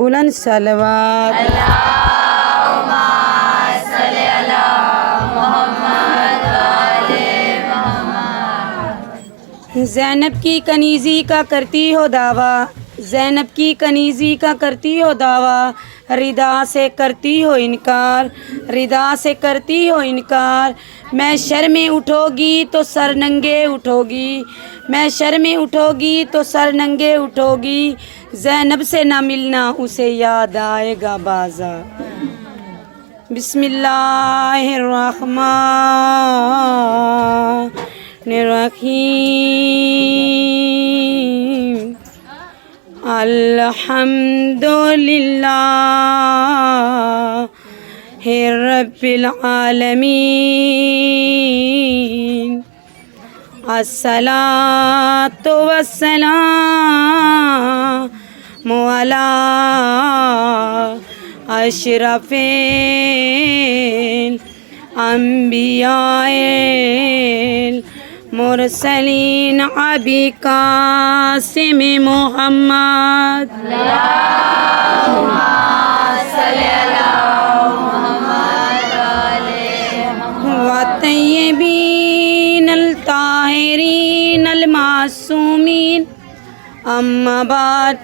बुलंद सलवात। अल्लाहुम्मा सल्ली अला मुहम्मद व आले मुहम्मद। ज़ैनब की कनीज़ी का करती हो दावा, ज़ैनब की कनीज़ी का करती हो दावा, रिदा से करती हो इनकार, रिदा से करती हो इनकार। मैं शर्में उठोगी तो सर नंगे उठोगी, मैं शर्में उठोगी तो सर नंगे उठोगी। ज़ैनब से ना मिलना उसे याद आएगा बाज़ार। बिस्मिल्लाहिर्रहमानिर्रहीम। अल्हम्दुलिल्लाहि रब्बिल आलमीन। अस्सलातु वस्सलामु अला अशरफिल अंबियाइल मुरसलीन अबी कासिम मोहम्मद। अल्लाहुम्मा सल्ली अला मुहम्मद व आले मुहम्मद। व तय्यबीन अल ताहिरीन अल मासूमीन। अम्मा बाद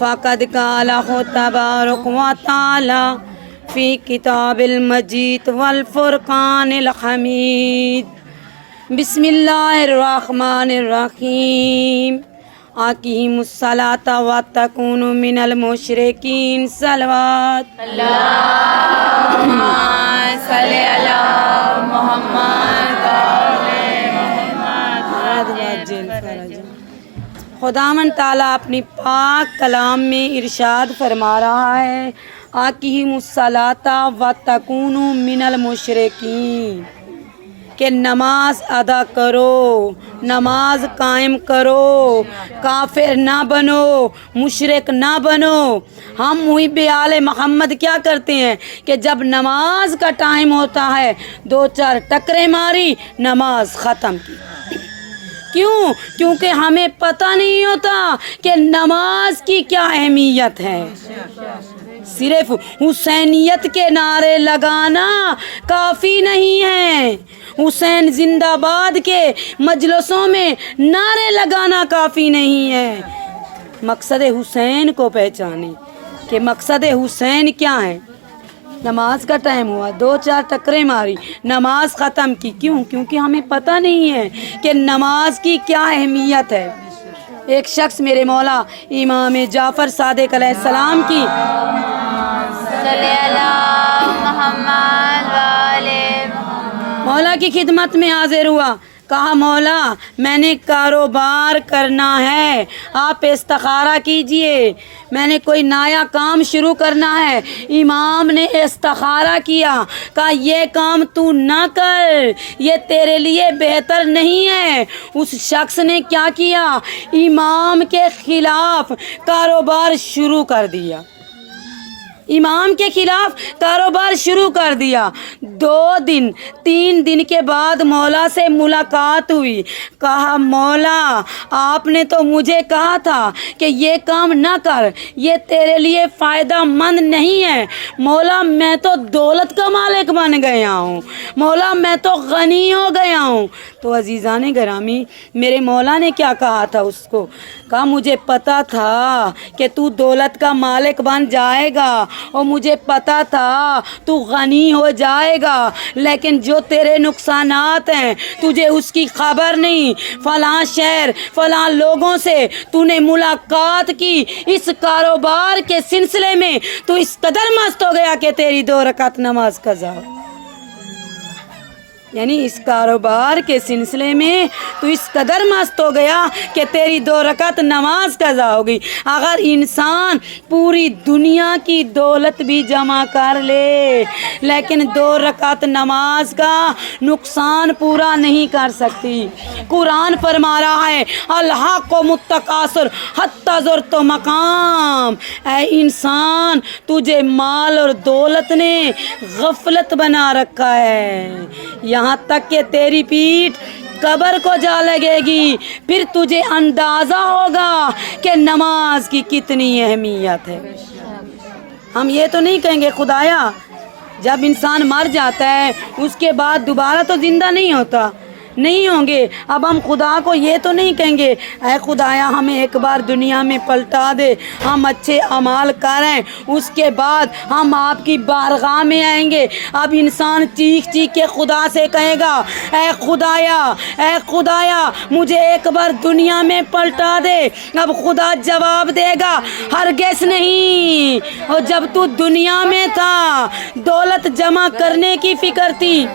फ़क़द क़ाला तबारक व तआला फ़ी किताबिल मजीद वल फ़ुरक़ानिल हमीद। बिस्मिल्लाहिर्रहमानिर्रहीम। आक़िमुस्सलाता व तकूनु मिनल मुशरिकीन। सलवात। अल्लाहुम्मा सल्ली अला मुहम्मद व आले मुहम्मद। खुदावन ताला अपनी पाक कलाम में इरशाद फरमा रहा है, आक़िमुस्सलाता व तकूनु मिनल मुशरिकीन, कि नमाज अदा करो, नमाज कायम करो, काफिर ना बनो, मुशरिक ना बनो। हम मुहिब्बे आले मोहम्मद क्या करते हैं कि जब नमाज का टाइम होता है दो चार टकरे मारी, नमाज ख़त्म की। क्यों? क्योंकि हमें पता नहीं होता कि नमाज की क्या अहमियत है। सिर्फ हुसैनियत के नारे लगाना काफ़ी नहीं है, हुसैन जिंदाबाद के मजलिसों में नारे लगाना काफ़ी नहीं है। मकसद हुसैन को पहचाने कि मकसद हुसैन क्या है। नमाज का टाइम हुआ, दो चार टकरे मारी, नमाज ख़त्म की। क्यों? क्योंकि हमें पता नहीं है कि नमाज की क्या अहमियत है। एक शख्स मेरे मौला इमाम जाफ़र सादिक़ अलैहिस्सलाम की सल्ली अला मुहम्मद व आले मुहम्मद। मौला की खिदमत में हाजिर हुआ। कहा, मौला मैंने कारोबार करना है, आप इस्तिखारा कीजिए, मैंने कोई नया काम शुरू करना है। इमाम ने इस्तिखारा किया, कहा ये काम तू ना कर, ये तेरे लिए बेहतर नहीं है। उस शख्स ने क्या किया? इमाम के खिलाफ कारोबार शुरू कर दिया, इमाम के खिलाफ कारोबार शुरू कर दिया। 2 दिन 3 दिन के बाद मौला से मुलाकात हुई। कहा, मौला आपने तो मुझे कहा था कि ये काम ना कर, ये तेरे लिए फ़ायदा मंद नहीं है। मौला मैं तो दौलत का मालिक बन गया हूँ, मौला मैं तो गनी हो गया हूँ। तो अजीज़ान गिरामी, मेरे मौला ने क्या कहा था उसको? कहा, मुझे पता था कि तू दौलत का मालिक बन जाएगा और मुझे पता था तू गनी हो जाएगा, लेकिन जो तेरे नुकसानात हैं तुझे उसकी खबर नहीं। फ़लाँ शहर फ़लाँ लोगों से तूने मुलाकात की, इस कारोबार के सिलसिले में तू इस कदर मस्त हो गया कि तेरी 2 रकात नमाज कज़ा। यानी इस कारोबार के सिलसिले में तो इस कदर मस्त हो गया कि तेरी 2 रकात नमाज कज़ा होगी। अगर इंसान पूरी दुनिया की दौलत भी जमा कर ले, लेकिन 2 रकात नमाज का नुकसान पूरा नहीं कर सकती। कुरान फरमा रहा है, अल्हाक़ु मुत्तकासुर हत्ता ज़ुरतु मक़ाम। ऐ इंसान, तुझे माल और दौलत ने गफलत बना रखा है, यहाँ तक कि तेरी पीठ कब्र को जा लगेगी, फिर तुझे अंदाज़ा होगा कि नमाज की कितनी अहमियत है। हम ये तो नहीं कहेंगे खुदाया जब इंसान मर जाता है उसके बाद दोबारा तो ज़िंदा नहीं होता, नहीं होंगे। अब हम खुदा को ये तो नहीं कहेंगे ऐ खुदाया हमें एक बार दुनिया में पलटा दे, हम अच्छे अमाल करें, उसके बाद हम आपकी बारगाह में आएंगे। अब इंसान चीख चीख के खुदा से कहेगा ऐ खुदाया मुझे एक बार दुनिया में पलटा दे। अब खुदा जवाब देगा हरगिज़ नहीं, और जब तू दुनिया में था दौलत जमा करने की फिक्र थी,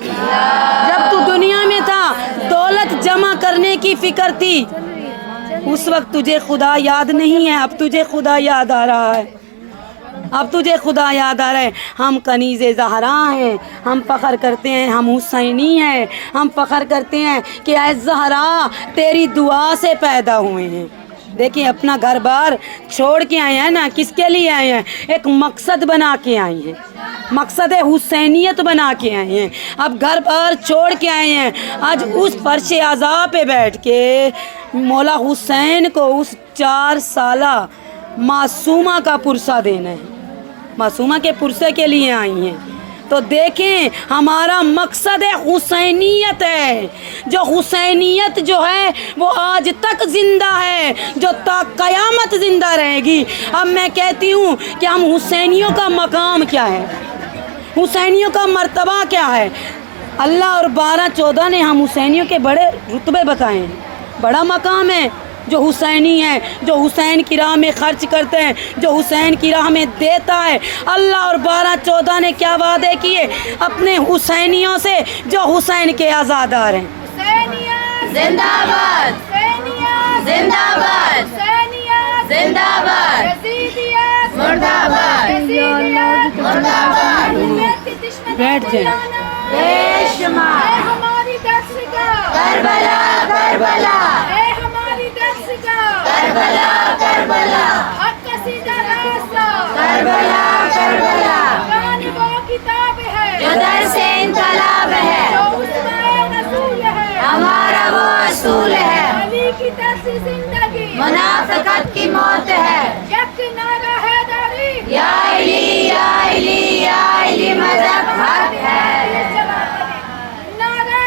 जब तू दुनिया में था दौलत जमा करने की फिक्र थी, उस वक्त तुझे खुदा याद नहीं है। अब तुझे खुदा याद आ रहा है, अब तुझे खुदा याद आ रहा है। हम कनीज़े ज़हरा हैं, हम फ़ख्र करते हैं हम हुसैनी हैं, हम फ़ख्र करते हैं कि ऐ ज़हरा तेरी दुआ से पैदा हुए हैं। देखिए अपना घर बार छोड़ के आए हैं ना, किसके लिए आए हैं? एक मकसद बना के आए हैं, मकसद हुसैनियत बना के आए हैं। अब घर बार छोड़ के आए हैं, आज उस फर्श आज़ा पे बैठ के मौला हुसैन को उस 4 साला मासूमा का पुरसा देना है, मासूमा के पुरसे के लिए आई हैं। तो देखें हमारा मकसद हुसैनियत है, जो हुसैनियत जो है वो आज तक ज़िंदा है, जो ता क़यामत ज़िंदा रहेगी। अब मैं कहती हूँ कि हम हुसैनियों का मकाम क्या है, हुसैनियों का मर्तबा क्या है। अल्लाह और 12-14 ने हम हुसैनियों के बड़े रुतबे बताए हैं, बड़ा मकाम है। जो हुसैनी है, जो हुसैन की राह में खर्च करते हैं, जो हुसैन की राह में देता है। अल्लाह और 12-14 ने क्या वादे किए अपने हुसैनियों से जो हुसैन के आज़ादार हैं। जिंदाबाद जिंदाबाद जिंदाबाद मुर्दाबाद मुर्दाबाद। बैठ जाए। बेशुमार हमारी करबला करबला करबला करबला हक का सीधा रास्ता करबला करबला। कुरान वो किताब है जो दर-ए इनकलाब है, जो उसमें रसूल है, हमारा वो असूल है। अली की तरसी जिंदगी मुनाफिकत की मौत है। यक नारा हैदरी या अली या अली या अली मज़हब हक है। नारा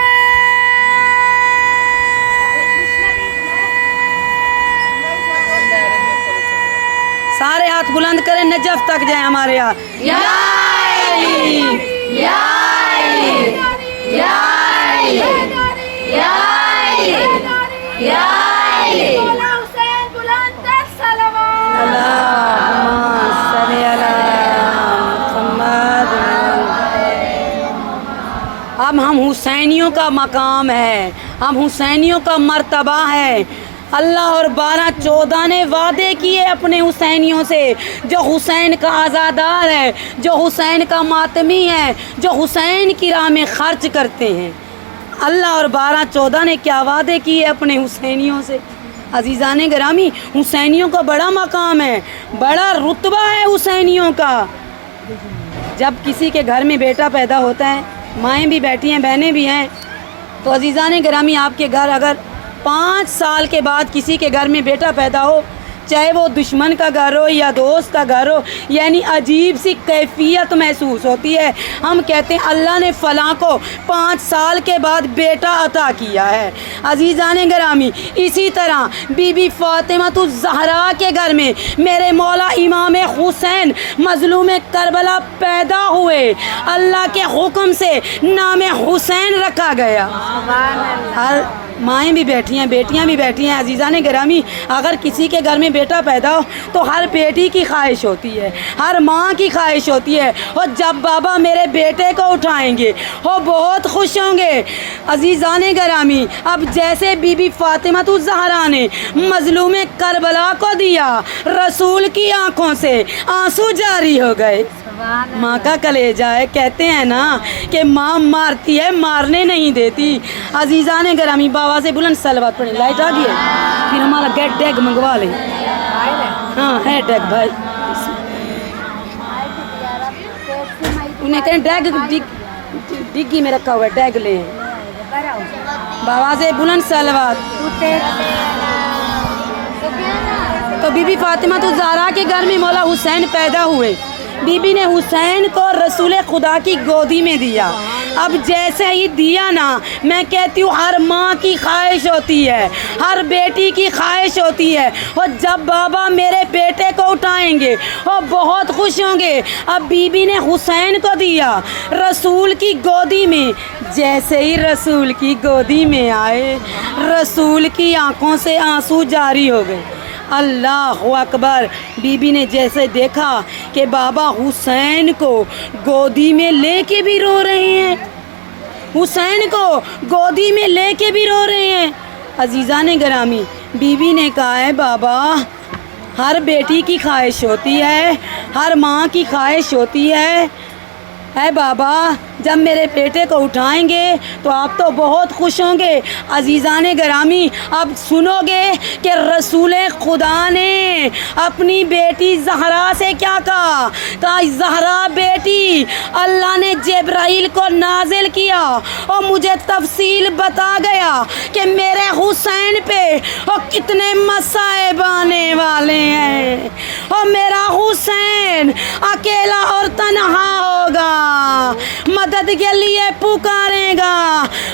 सारे हाथ बुलंद करें, नजफ तक जाए हमारे हाथ। या अली या अली या अली या अली या अली। मौला हुसैन बुलंद तर सलावत। अल्लाहुम्मा सल्ली अला मुहम्मद। अब हम हुसैनियों का मकाम है, हम हुसैनियों का मर्तबा है। अल्लाह और 12-14 ने वादे किए अपने हुसैनियों से, जो हुसैन का आज़ादार है, जो हुसैन का मातमी है, जो हुसैन की राह में खर्च करते हैं। अल्लाह और 12-14 ने क्या वादे किए अपने हुसैनियों से। अजीज़ान गिरामी, हुसैनियों का बड़ा मकाम है, बड़ा रुतबा है हुसैनियों का। जब किसी के घर में बेटा पैदा होता है, माएँ भी बैठी हैं, बहनें भी हैं, तो अजीज़ान गिरामी आपके घर अगर 5 साल के बाद किसी के घर में बेटा पैदा हो, चाहे वो दुश्मन का घर हो या दोस्त का घर हो, यानी अजीब सी कैफियत महसूस होती है। हम कहते हैं अल्लाह ने फ़लाँ को 5 साल के बाद बेटा अता किया है। अजीज़ान गिरामी, इसी तरह बीबी फ़ातिमा ज़हरा के घर में मेरे मौला इमाम हुसैन मज़लूम करबला पैदा हुए। अल्लाह के हुक्म से नाम हुसैन रखा गया। हर माएँ भी बैठी हैं, बेटियाँ भी बैठी हैं। अजीज़ान गिरामी, अगर किसी के घर में बेटा पैदा हो तो हर बेटी की ख्वाहिश होती है, हर माँ की ख्वाहिश होती है, और जब बाबा मेरे बेटे को उठाएंगे वो बहुत खुश होंगे। अजीज़ान गिरामी, अब जैसे बीबी फ़ातिमा ज़हरा ने मज़लूम करबला को दिया, रसूल की आँखों से आंसू जारी हो गए। माँ का कलेजा है, कहते हैं ना कि माँ मारती है, मारने नहीं देती। अजीज़ान गिरामी, बाबा से बुलंद सलवात पढ़े। लाइट आ गई है, फिर हमारा गेट टैग मंगवा लें। हाँ है टैग भाई, उन्हें कहें टैग डिग्गी में रखा हुआ है डैगले बाबा से बुलंद सलवात। तो बीबी फातिमा तो ज़हरा के घर में मौला हुसैन पैदा हुए। बीबी ने हुसैन को रसूल खुदा की गोदी में दिया। अब जैसे ही दिया ना, मैं कहती हूँ हर माँ की ख्वाहिश होती है, हर बेटी की ख्वाहिश होती है, और जब बाबा मेरे बेटे को उठाएंगे वो बहुत खुश होंगे। अब बीबी ने हुसैन को दिया रसूल की गोदी में। जैसे ही रसूल की गोदी में आए, रसूल की आंखों से आंसू जारी हो गए। अल्लाह अकबर। बीबी ने जैसे देखा कि बाबा हुसैन को गोदी में लेके भी रो रहे हैं, हुसैन को गोदी में लेके भी रो रहे हैं। अजीज़ा ने गरामी, बीबी ने कहा है बाबा हर बेटी की ख्वाहिश होती है, हर माँ की ख्वाहिश होती है बाबा जब मेरे बेटे को उठाएंगे तो आप तो बहुत खुश होंगे। अजीज़ान गरामी, अब सुनोगे कि रसूल खुदा ने अपनी बेटी ज़हरा से क्या कहा। कहा ज़हरा बेटी, अल्लाह ने जिब्राइल को नाजिल किया और मुझे तफसील बता गया कि मेरे हुसैन पे और कितने मसाइब आने वाले हैं, और मेरा हुसैन अकेला और तन्हा होगा, मदद के लिए पुकारेगा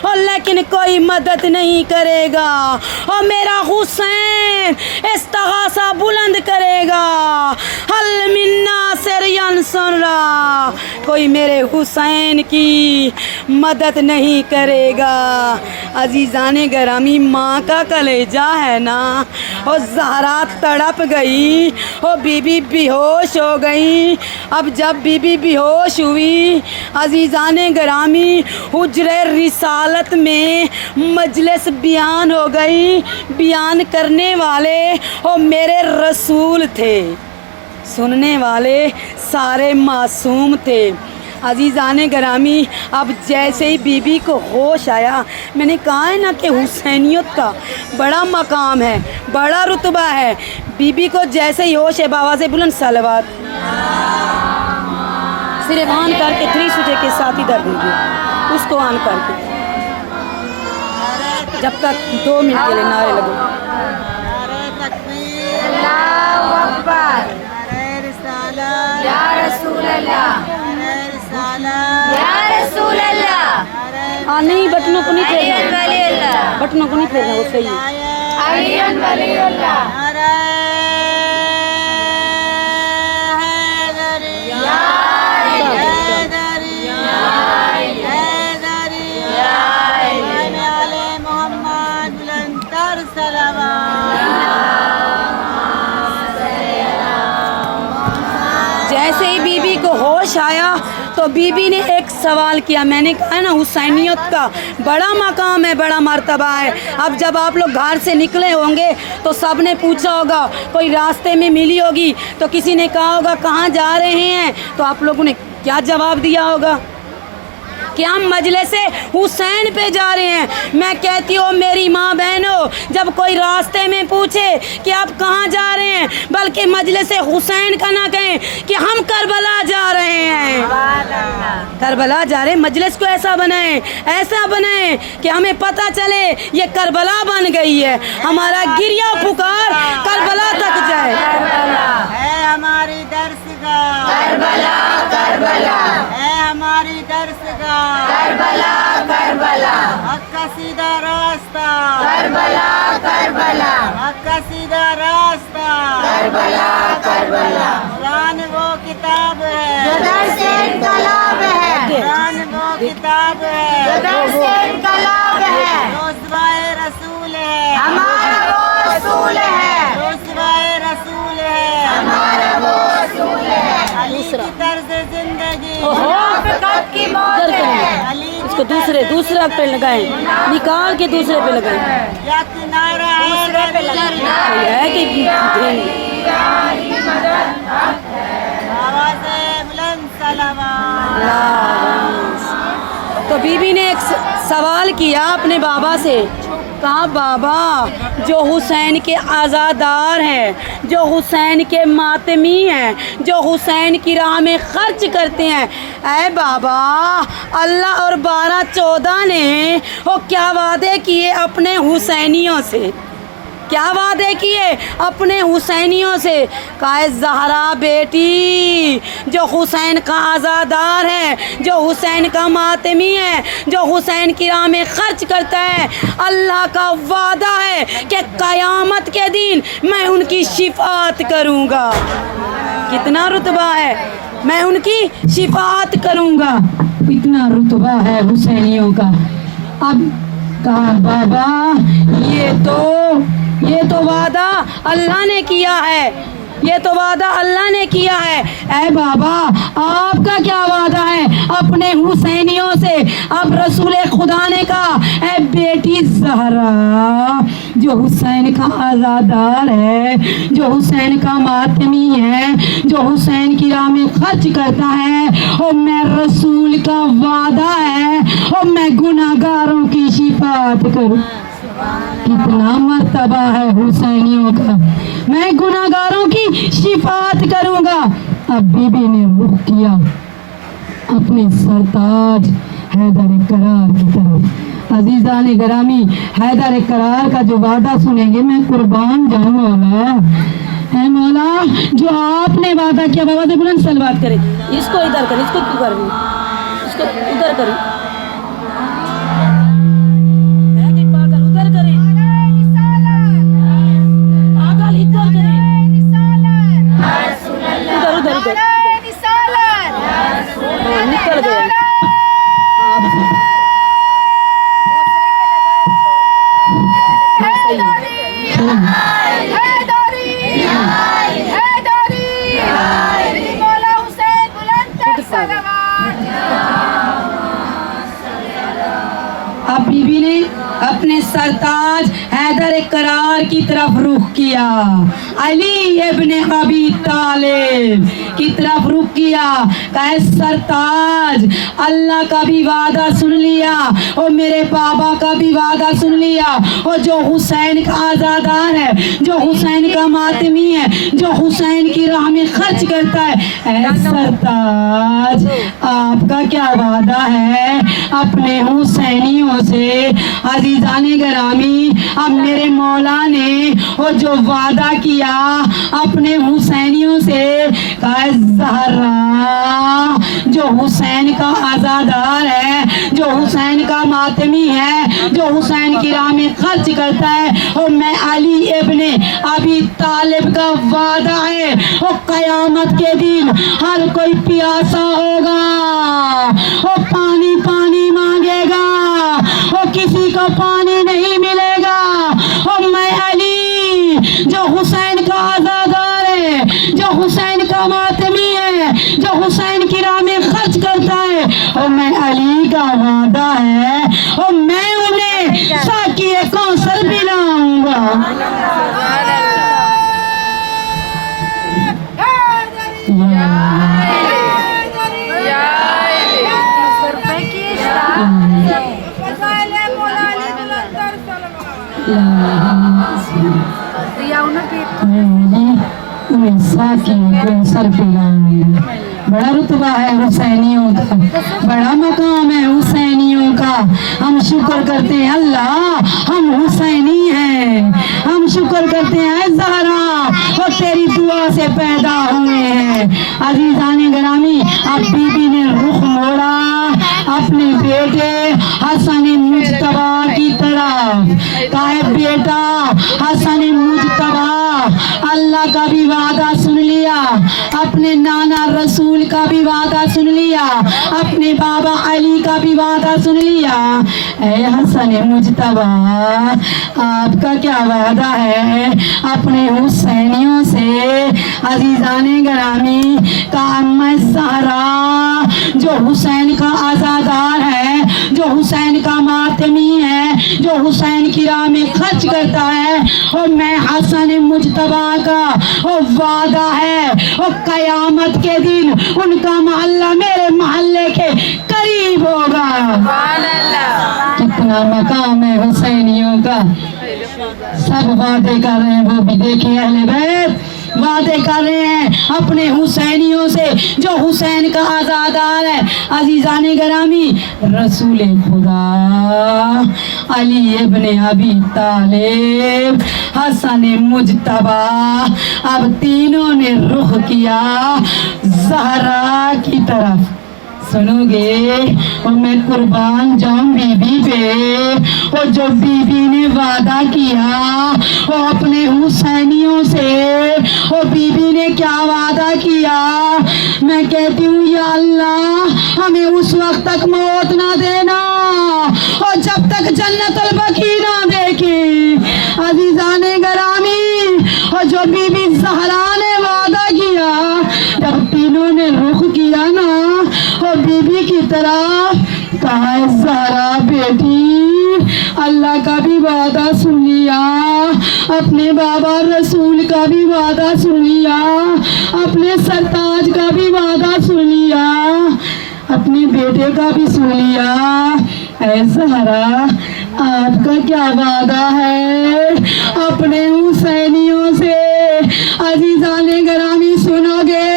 और लेकिन कोई मदद नहीं करेगा, और मेरा हुसैन इस्तग़ासा बुलंद करेगा, हल मिन्ना सिरयन सुन रहा, कोई मेरे हुसैन की मदद नहीं करेगा। अजीज़ान गरामी, माँ का कलेजा है ना, और ज़हरा तड़प गई और बीबी बेहोश हो गई। अब जब बीबी बेहोश हुई, अजीज़ान गरामी, हुज्रे रिसालत में मजलिस बयान हो गई। बयान करने वाले और मेरे रसूल थे, सुनने वाले सारे मासूम थे। अजीज़ान गरामी, अब जैसे ही बीबी को होश आया, मैंने कहा है ना कि हुसैनियत का बड़ा मकाम है, बड़ा रुतबा है। बीबी को जैसे ही होश है, बाबा से बुलंद सलवात। सिर्फ ऑन करके 3 सूटे के साथ इधर दीजिए, उसको ऑन करके, जब तक 2 मिनट के लिए नारे लगो। अल्लाहु अकबर। या रसूल अल्लाह, या रसूल अल्लाह। हाँ नहीं, बटनों को नहीं फेरना, बटनों को नहीं फेरना, वो सही है। अलियन वलीउल्लाह। जैसे ही बीबी को होश आया तो बीबी ने एक सवाल किया। मैंने कहा ना, हुसैनियत का बड़ा मकाम है, बड़ा मर्तबा है। अब जब आप लोग घर से निकले होंगे तो सब ने पूछा होगा, कोई रास्ते में मिली होगी तो किसी ने कहा होगा कहाँ जा रहे हैं, तो आप लोगों ने क्या जवाब दिया होगा कि हम मजलिस हुसैन पे जा रहे हैं। मैं कहती हूँ मेरी माँ बहनों, जब कोई रास्ते में पूछे कि आप कहाँ जा रहे हैं, बल्कि मजलिस हुसैन का ना कहें कि हम करबला जा रहे हैं। करबला जा रहे हैं, मजलिस को ऐसा बनाएं कि हमें पता चले ये करबला बन गई है, हमारा गिरिया पुकार करबला तक जाए। है हमारी दर्शगाह करबला करबला, है हमारी दर्शगाह करबला करबला, हक का सीधा रास्ता करबला करबला, हक का सीधा रास्ता करबला करबला। कुरान वो किताब है जो दर्स इनकलाब है, कुरान वो किताब है जो दर्स इनकलाब है, रोज़वाए रसूल है हमारा वो रसूल है, रोज़वाए रसूल है हमारा वो रसूल है। अली की तर्ज जिंदगी मुआफ़क़त की मौत है, अली उसको दूसरा पे लगाएं, निकाल के दूसरे पे लगाएं। या किनारा है है कि आवाज़ बुलंद सलावत। तो बीबी ने एक सवाल किया अपने बाबा से कहा बाबा जो हुसैन के आज़ादार हैं, जो हुसैन के मातमी हैं, जो हुसैन की राह में खर्च करते हैं, ऐ बाबा अल्लाह और 12-14 ने वो क्या वादे किए अपने हुसैनियों से, क्या वादे किए अपने हुसैनियों से। कहा ज़हरा बेटी जो हुसैन का आज़ादार है, जो हुसैन का मातमी है, जो हुसैन की राह में खर्च करता है, अल्लाह का वादा है कि क़यामत के दिन मैं उनकी शिफात करूँगा। कितना रुतबा है, मैं उनकी शिफात करूँगा, इतना रुतबा है हुसैनियों का। अब कहा बाबा ये तो वादा अल्लाह ने किया है, ये तो वादा अल्लाह ने किया है। ऐ बाबा आपका क्या वादा है अपने हुसैनियों से। अब रसूल खुदा ने कहा ऐ बेटी ज़हरा जो हुसैन का आज़ादार है, जो हुसैन का मातमी है, जो हुसैन की राह में खर्च करता है, और मैं रसूल का वादा है और मैं गुनाहगारों की शिफात करूँ। कितना मर्तबा है हुसैनियों का, मैं गुनाहगारों की शिफात करूंगा। अब बीबी ने रुख किया अपने सरताज हैदर करार की तरफ। अजीजा ने गरामी हैदर करार का जो वादा सुनेंगे मैं कुर्बान जाऊं मौला, है मौला जो आपने वादा किया। बाबा से बुलंद सलवात करें, इसको इधर करें, इसको क्यों कर रही, इसको उधर करें, निकल गया। अब बीबी ने अपने सरताज हैदर करार की तरफ रुख किया, अली इब्ने अबी तालिब की तरफ रुख किया। कहे सरताज अल्लाह का भी वादा सुन लिया और मेरे बाबा का भी वादा सुन लिया, और जो हुसैन का आज़ादार है, जो हुसैन का मातमी है, जो हुसैन की राह में खर्च करता है, ऐ सरताज आपका क्या वादा है अपने हुसैनियों से। अजीज़ाने गरामी अब मेरे मौला ने वो जो वादा किया अपने हुसैनियों से, कहा ज़हरा जो हुसैन का आज़ादार है, जो हुसैन का मातमी है, जो हुसैन की राह में खर्च करता है, और मैं अली इब्ने अबी तालिब का वादा है वो क़यामत के दिन हर कोई प्यासा होगा, वो पानी पानी मांगेगा, वो किसी को पानी नहीं मिलेगा, और मैं अली जो हुसैन का आज़ादार है, जो हुसैन का मातमी है, जो हुसैन की राह में खर्च करता है, और मैं अली का वादा है और मैं उन्हें साकिए कौसर पिलाऊंगा। बड़ा रुतबा है हुसैनियों का, बड़ा मकाम है हुसैनियों का। हम शुक्र करते हैं अल्लाह हम हुसैनी हैं, हम शुक्र करते हैं ज़हरा और तेरी दुआ से पैदा हुए हैं। अजीज़ाने गरामी अब बीबी ने रुख मोड़ा अपने बेटे हसन मुज्तबा की तरफ। कहा बेटा हसन मुज्तबा अल्लाह का भी वादा सुन लिया, अपने नाना रसूल का भी वादा सुन लिया, अपने बाबा अली का भी वादा सुन लिया। ऐ हसन मुज्तबा आपका क्या वादा है अपने हुसैनियों से। अजीज़ाने गरामी का मैं ज़हरा जो हुसैन का आज़ादार है, जो हुसैन का मातमी है, जो हुसैन की राह में खर्च करता है, और मैं हसन मुज्तबा का वो वादा है और क़यामत के दिन उनका मोहल्ला मेरे मोहल्ले के करीब होगा। कितना मकाम है हुसैनियों का। होगा। सब वादे कर रहे हैं, वो भी देखे अहले बैत वादे कर रहे हैं अपने हुसैनियों से जो हुसैन का आजादार है। अजीजान गरामी, रसूल खुदा अली इब्ने अबी तालिब, हसन मुजतबा, अब तीनों ने रुख किया ज़हरा की तरफ। सुनोगे और मैं कुर्बान जाऊं बीबी पे, और जो बीबी ने वादा किया वो अपने हुसैनियों से, और बीबी ने क्या वादा किया। मैं कहती हूँ या अल्लाह हमें उस वक्त तक मौत ना देना और जब तक जन्नतुल बकी ना देखे। अजीजाने गरामी, और जो बीबी ज़हरा ने वादा किया, जब तीनों ने रुख किया ना और बीबी की तरह कहा, ज़हरा बेटी अल्लाह का भी वादा सुन लिया, अपने बाबा रसूल का भी वादा सुन लिया, अपने सरताज का भी वादा सुन लिया, अपने बेटे का भी सुन लिया। ऐ ज़हरा आपका क्या वादा है अपने हुसैनियों से। अजीज़ाने गरामी सुनोगे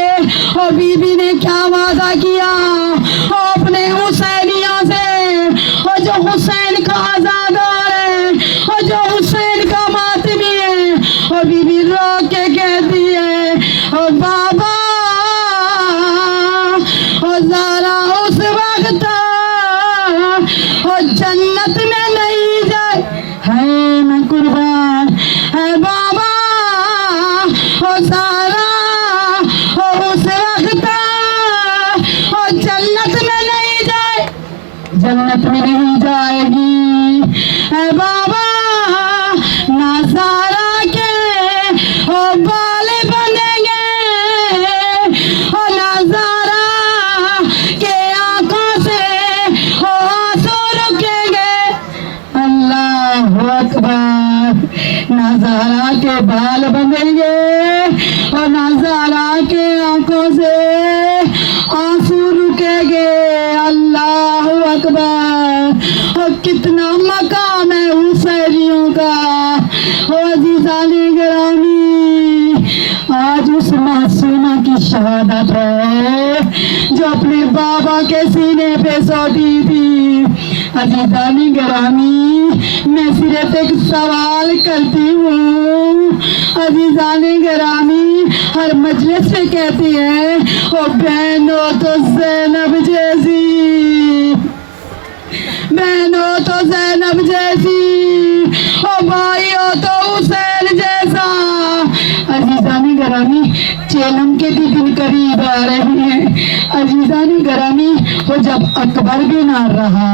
और बीबी ने क्या वादा किया और अपने हुसैनियों से, और जो हुसैन का आजादार है और जो हुसैन का मातमी है। और बीबी रो के कहती है, और बाबा और ज़हरा उस वक्त और जन्नत में नहीं जाए है, मैं कुर्बान है बाबा और ज़हरा और उस वक्त और जन्नत में नहीं जाए, जन्नत में नहीं जाएगी है बाबा। ना ज़हरा के और बाल बनेंगे और ना ज़हरा के आंखों से और आंसू रुकेंगे। अल्लाहु अकबर। ना ज़हरा के बाल बनेंगे और ना ज़हरा के आंखों से आंसू रुकेंगे। अल्लाहु अकबर। और कितना मकाम है हुसैनियों का। और अजीज़ाने गिरामी, आज उस मासूमा की शहादत है जो अपने बाबा के सीने पे सोती थी। अजीज़ाने गिरामी, मैं सिर्फ एक सवाल करती हूँ। अजीज़ाने गिरामी, हर मजलिस में कहती है, ओ बहनों तो ज़ैनब जैसी, बहनों तो ज़ैनब जैसी, ओ भाइयों तो हुसैन जैसा। अजीज़ाने गरामी, चेलम के भी दिन करीब आ रहे हैं। अजीज़ाने गरामी, वो जब अकबर भी ना रहा,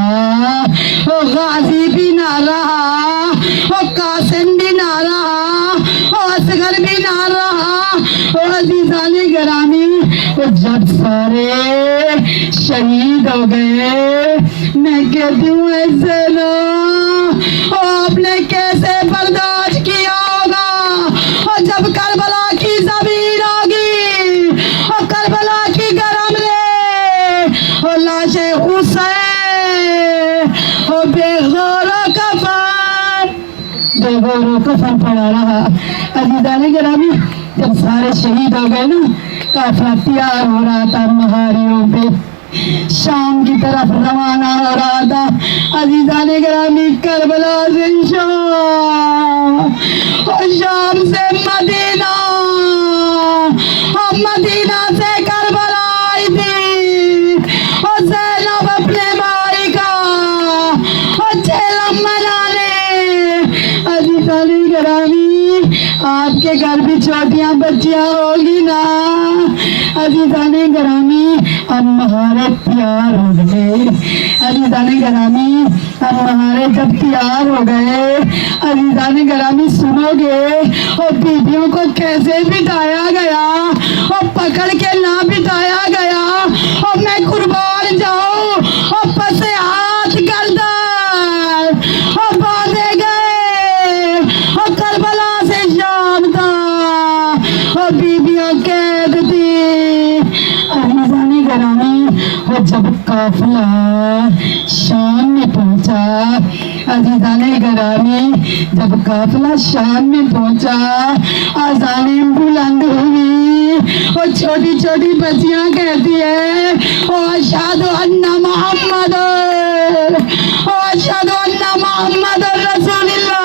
वो गाजी भी ना रहा, वो कासिम भी ना रहा, वो असगर भी ना रहा। वो अजीज़ाने गरामी, वो जब सारे शहीद हो गए, मैं कहती हूँ ऐसे ना आपने कैसे बर्दाश्त किया होगा। और जब करबला की ज़मीन होगी और करबला की गरम ले और लाशे हुसैन और बेगौरो कफन, बेगौरो कफन पड़ा रहा। अजीज़ाने गिरामी, जब सारे शहीद हो गए ना, काफिला तैयार हो रहा था महारियों पे, शाम की तरफ रवाना हो रहा था। अजीज़ाने गिरामी, करबला से शाम और शाम से मदीना और मदीना से करबला आई थी। और ज़ैनब अपने भाई का और चेलम मनाने। अजीज़ाने गिरामी, आपके घर भी छोटियां बच्चियां होगी ना। अजीज़ाने गिरामी, अब महारे तैयार हो गए। अजीज़ाने गिरामी, अब महारे जब तैयार हो गए, अजीज़ाने गिरामी सुनोगे और बीबियों को कैसे बिठाया गया और पकड़ के ना बिठाया गया। और मैं कुर्बान जाऊं और पसे हाथ गर्दन और बांधे गए और करबला से शाम था और बीबियों कैद थी। अजीज़ाने गिरामी, वो जब काफिला शाम में पहुंचा, अजीजाने गरामी, जब काफिला शाम में पहुंचा, आज़ाने बुलंद हुई और छोटी छोटी बच्चियां कहती है ओ अशहदु अन्ना मोहम्मद, ओ अशहदु अन्ना मोहम्मद रसूलुल्लाह।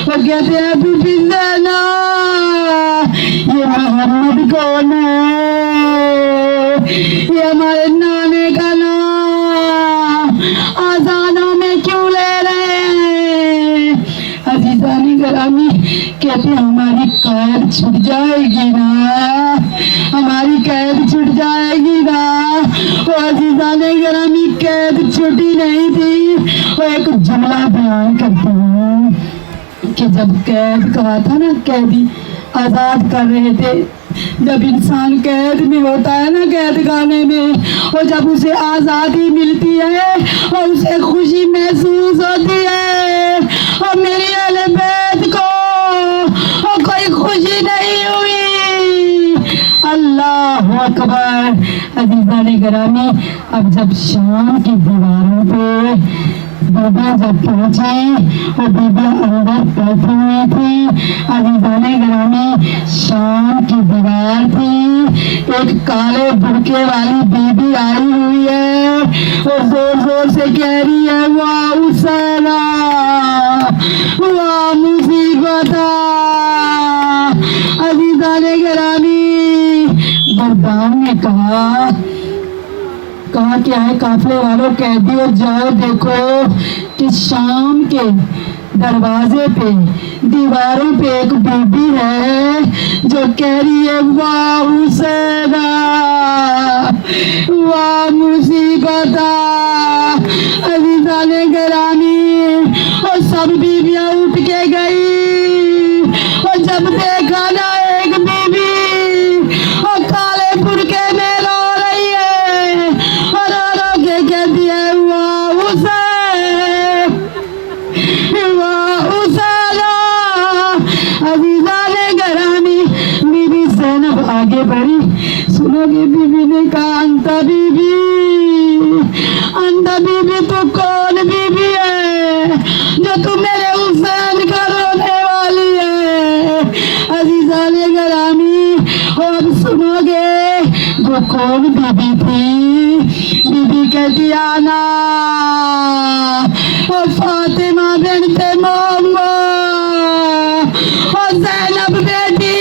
वो कहते हैं बीबी ज़ैनब, ये मोहम्मद कौन है? ये हमारे नाने का नाम आजानों में क्यों ले रहे हैं? अजीजानी गरामी कहते हमारी कैद छूट जाएगी ना, हमारी कैद छूट जाएगी ना। वो अजीजानी गरामी कैद छुट्टी नहीं थी। वो एक जुमला बयान करती हूँ कि जब कैद कहा था ना, कैदी आज़ाद कर रहे थे, जब इंसान कैद में होता है ना, कैद खाने में, और जब उसे आज़ादी मिलती है और उसे खुशी महसूस होती है, और मेरी अहले बैत को और कोई खुशी नहीं हुई। अल्लाह अकबर। अज़ीज़ाने गिरामी, अब जब शाम की दीवारों पे बीबियाँ जब पहुंची और बीबियाँ अंदर बैठी हुई थी, अजीजाने गिरामी शाम की दीवार थी, एक काले बुरके वाली बीबी आई हुई है और जोर जोर से कह रही है वाह हुसैना, वाह मुसीबता। अजीजाने गिरामी, बरदान ने कहा क्या है काफिले वालों, कैदियों जाओ देखो कि शाम के दरवाजे पे दीवारों पे एक बीबी है जो कह रही है वाह हुसैना, वाह मुसीबता। अजीज़ाने गिरामी, और सब बीबियां उठ के गई और जब देखा ना एक बीबी और काले बुरके में रो रही है और रो के कहती है वाह हुसैन, वाह हुसैना। अजीज़ाने गिरामी, बीबी ज़ैनब आगे बढ़ी, सुनोगे बीबी ने कहा अंता बीबी, अंता बीबी तो कौन बीबी है जो तू मेरे हुसैन का रोने वाली है? अजीज़ाने गिरामी, और अब सुनोगे वो कौन बीबी थी। बीबी कहती आना और फातिमा बिन्ते मोहम्मद और ज़ैनब बेटी,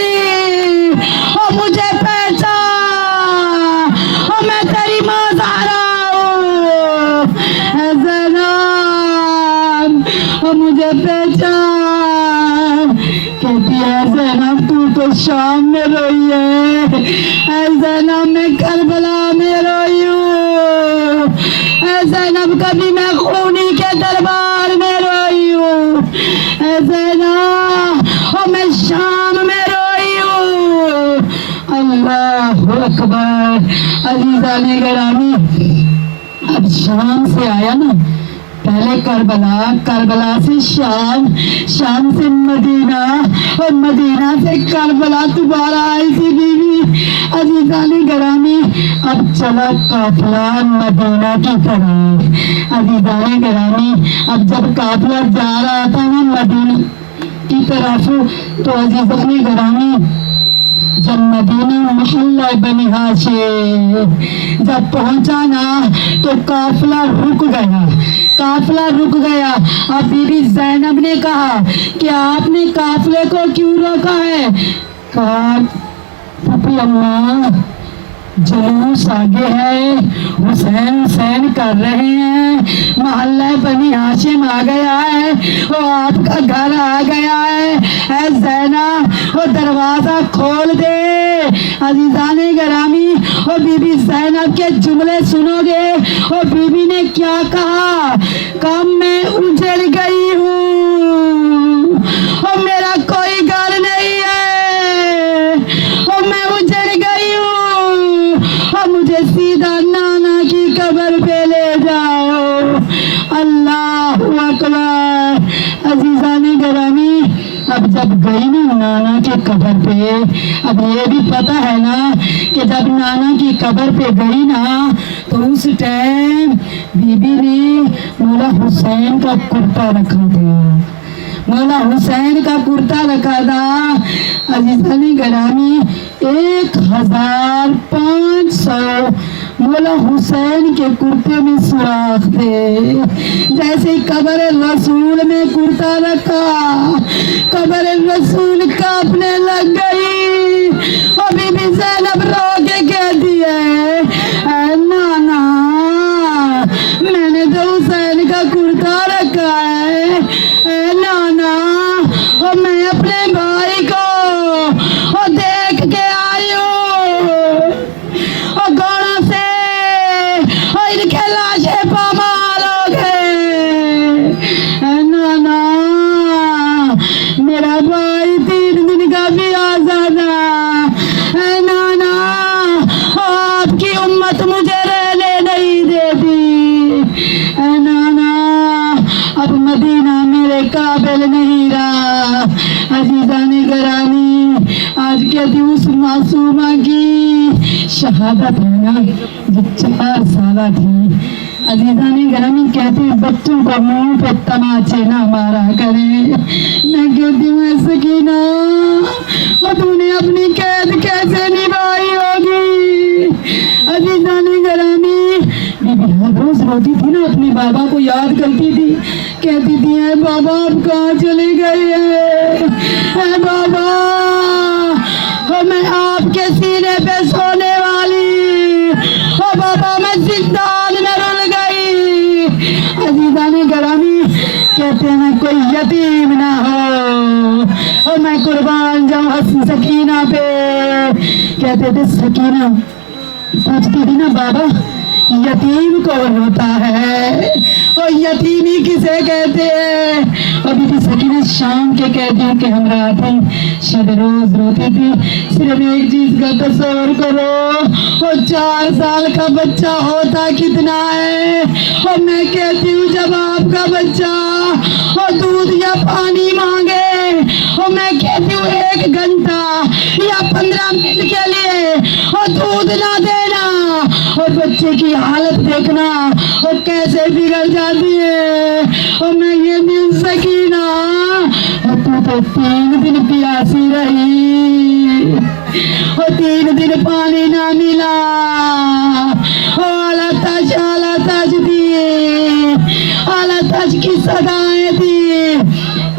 और मुझे पहचान और मैं तेरी माँ ज़हरा हूँ ज़ैनब, और मुझे पहचान। कहती है ज़ैनब तू तो शाम में रोई है, ज़ैनब मैं करबला में रोई हूँ, ज़ैनब कभी मैं खूनी के दरबार में रोई हूँ ज़ैनब, और मैं शाम में रोई हूँ। अल्लाह अकबर। अजीज़ाने गिरामी, अब शाम से आया ना, पहले करबला, करबला से शाम, शाम से मदीना और मदीना से करबला दोबारा आई थी बीवी। अजीज़ाने गिरामी, अब चला काफिला मदीना की तरफ। अजीज़ाने गिरामी, अब जब काफिला जा रहा था ना मदीना की तरफ, तो अजीज़ाने गिरामी जब मदीना मोहल्ला बनी हाशिम जब पहुंचा ना, तो काफिला रुक गया, काफिला रुक गया। अब बीबी ज़ैनब ने कहा कि आपने काफिले को क्यों रोका है? कहा अम्मा जुलूस आगे है, हुसैन हुसैन कर रहे हैं, मोहल्ला बनी हाशिम आ गया है, वो आपका घर आ गया है ज़ैना, वो दरवाज़ा खोल दे। अजीज़ाने गिरामी, और बीबी ज़ैनब के जुमले सुनोगे, और बीबी ने क्या कहा? कब मैं उजड़ गई हूँ और मेरा कोई घर नहीं है, और मैं उजड़ गई हूँ और मुझे सीधा नाना की कब्र पे ले जाओ। अल्लाह अकबर। अजीज़ाने गिरामी, अब जब गई ना नाना के कब्र पे। अब ये भी पता है ना कि जब नाना की कब्र पे गई ना तो उस टाइम बीबी ने मौला हुसैन का कुर्ता रखा था, मौला हुसैन का कुर्ता रखा था। अजीज़ान गिरामी 1500 मौला हुसैन के कुर्ते में सुराख थे। जैसे कब्र रसूल में कुर्ता रखा, कब्र रसूल कांपने लग गई और बीबी ज़ैनब रो के कहती है, नाना मैंने तो हुसैन का कुर्ता रखा है, नाना और मैं अपने भाई को और देख के आई हूँ और गौड़ा से और इनके लाशें पामाल हो गए। नाना मेरा भाई 3 दिन का भी आजादा, नाना आपकी उम्मत मुझे रहने नहीं देती, नाना अब मदीना मेरे काबिल नहीं रहा। अजीज़ान गिरामी आज के दिन उस मासूमा की शहादत है ना जो 4 साल थी। अजीज़ान गिरामी कहते हैं बच्चों को मुंह पे तमाचे ना मारा करे। मैं कहती हूँ सकीना और तूने अपनी कैद कैसे निभाई होगी। अजीज़ान गिरामी बीबी हर रोज रोती थी ना, अपने बाबा को याद करती थी, कहती थी है बाबा आप कहाँ चले गए हैं बाबा, और मैं आपके सीने पे सोने वाली, और बाबा मैं जिंदान में रुल गई। अजीज़ान गिरामी कहते हैं कोई यतीम ना हो और मैं कुर्बान जाऊँ सकीना पे। कहते थे सकीना पूछती थी ना बाबा यतीम कौन होता है और यतीमी किसे कहते हैं। और बीबी सकीना शाम के कहती हूँ कि हम रात शब रोज रोती थी। सिर्फ एक चीज का तस्वर करो और 4 साल का बच्चा होता कितना है। और मैं कहती हूँ जब आपका बच्चा और दूध या पानी मांगे और मैं कहती हूँ 1 घंटा या 15 मिनट के लिए और दूध ना देना और बच्चे की हालत देखना और कैसे बिगड़ जाती है। और मैं ये दिन सकीना और तू तो 3 दिन प्यासी रही और 3 दिन पानी ना मिला और आला तज की सदाएं थी।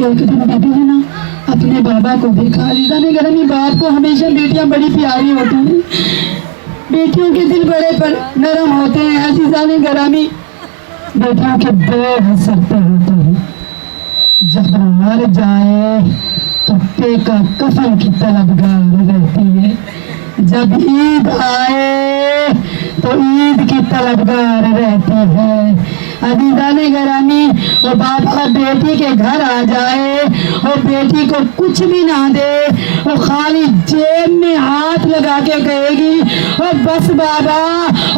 एक दिन बीबी ने ना अपने बाबा को देखा। अजीज़ान गिरामी बाप को हमेशा बेटियां बड़ी प्यारी होती हैं, बेटियों के दिल बड़े पर नरम होते हैं। अजीज़ान गिरामी बेटियों के बोझ सर पे होते हैं। जब मर जाए तो पेका कफन की तलबगार रहती है, जब ईद आए तो ईद की तलबगार रहती है। अजीज़ान गिरामी और बाबा बेटी के घर आ जाए और बेटी को कुछ भी ना दे और खाली जेब में हाथ लगा के कहेगी और बस बाबा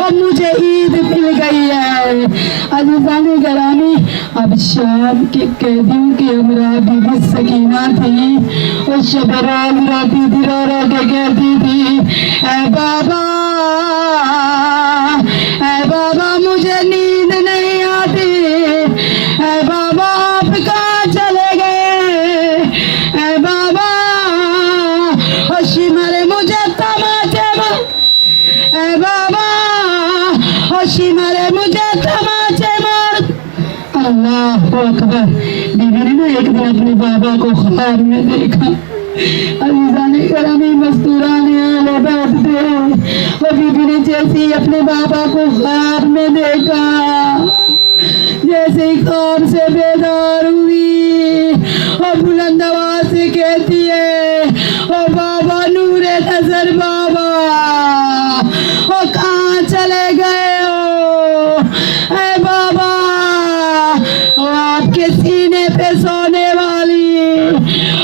और मुझे ईद मिल गई है। अजीज़ान गिरामी अब शाम के कैदियों की हमरा बीबी सकीना थी और शब रात रोती थी, रो रो के कहती थी ऐ बाबा मुझे नींद नहीं आती, ऐ बाबा आप कहाँ चले गए, ऐ बाबा होशी मारे मुझे तमाचे मार, ऐ बाबा होशी मारे मुझे तमाचे मार। अल्लाह अकबर। बीबी ने ना एक दिन अपने बाबा को ख्वाब में देखा। अजीज़ान गिरामी मस्तूराने आले बैठ थे और बीबी ने जैसे ही अपने बाबा को ख्वाब में देखा, जैसे ही ख्वाब से बेदार हुई और बुलंद आवाज से कहती है ओ बाबा नूरे नजर बाबा ओ कहाँ चले गए हो, ऐ बाबा ओ आपके सीने पे सोने वाली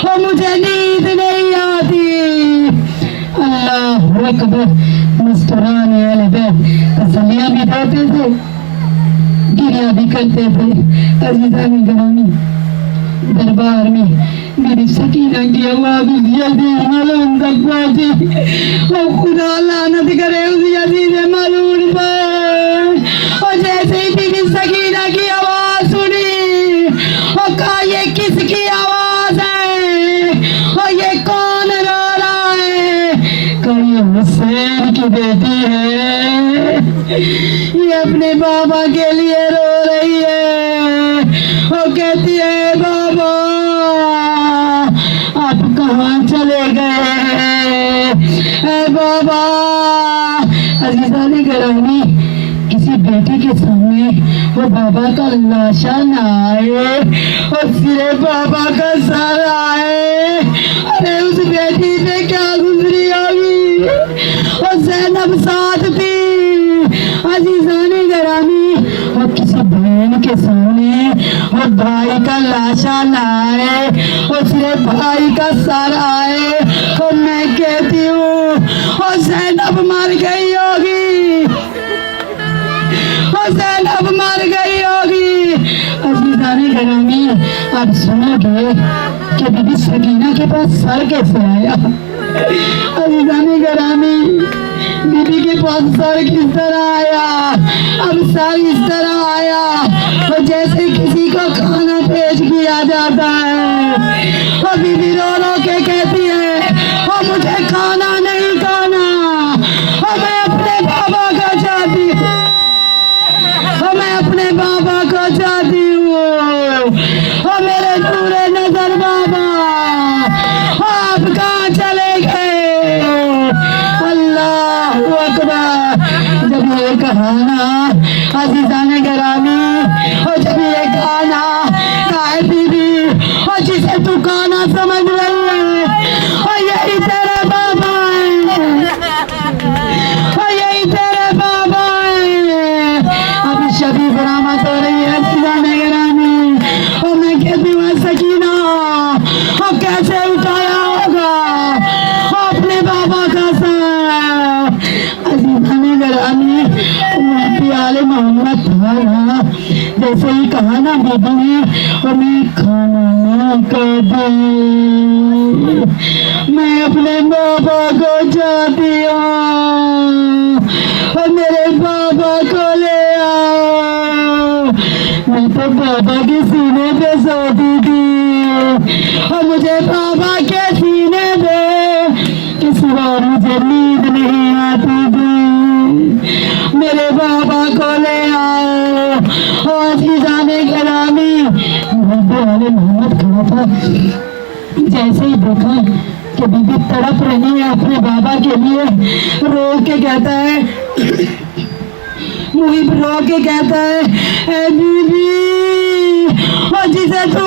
और मुझे नींद नहीं आती। अल्लाह अकबर। मुस्कुराने वाले बैठ तसल्लियां भी देते थे, गिरिया भी करते थे। अजीज़ान गिरामी दरबार में मेरी सकीना की आवाज उस यजीद मलून तक पहुंची। ओ खुदा लानत करे उस यजीद मलून पर। और जैसे ही बीबी सकीना की आवाज सुनी और कहा ये किसकी आवाज है और ये कौन रो रहा है? कहा ये हुसैन की बेटी है, ये अपने बाबा के लिए रो रही है। वो कहती है बाबा आप कहाँ चले गए? ए बाबा। अजीजा ने गिरामी किसी बेटे के सामने वो बाबा का लाशा ना आए और सिरे बाबा का सर आए। अरे उस बेटी पे क्या गुजरी होगी? और ज़ैनब साथ थी। अजीजा ने गिरामी और किसी बहन के सामने और भाई का लाशा ना आए और सिर्फ भाई का सर आए। और मैं कहती हूँ और ज़ैनब मर गई होगी, और ज़ैनब मर गई होगी। अजीजा ने गिरामी अब सुनोगे कि बीबी सकीना के पास सर कैसे आया। अजीजा ने गिरामी बीबी के पास सर किस तरह आया? अब सर इस तरह आया और जैसे किसी को खाना पेश किया जाता है। और बीबी रो रो के कहती है और मुझे खाना नहीं खाना, और मैं अपने बाबा को चाहती हूँ, और मैं अपने बाबा को चाहती हूँ। और मेरे नूरे नजर बाबा आप कहाँ चले गए? अल्लाह अकबर। जब ये कहा ना अजीजा ने गिरामी, और जब ये कहा ना काहे बीबी और जिसे तू खाना समझ रही है और यही तेरे बाबा है, और यही तेरे बाबा है। अभी शबी बरामद हो रही है अजीजा ने गिरामी। और मैं कहती हूँ सकीना और कैसे उठाया होगा अपने बाबा का सर? अजीजा ने गिरामी आले मोहम्मद था ना, जैसे ही कहा ना बीबी ने और मैं खाना नहीं कर दी। मैं अपने बाबा को चाहती हूँ और मेरे बाबा को ले आओ। मैं तो बाबा के सीने पे सोती थी और मुझे बाबा के सीने पे के सिवा मुझे नींद नहीं आती थी। मेरे बाबा को ले आओ। और अजीजा ने गिरामी वाले मोहम्मद खड़ा था। जैसे ही देखा कि बीबी तड़प रही है अपने बाबा के लिए, रो के कहता है, मुहिब रो के कहता है, ए बीबी और जिसे तू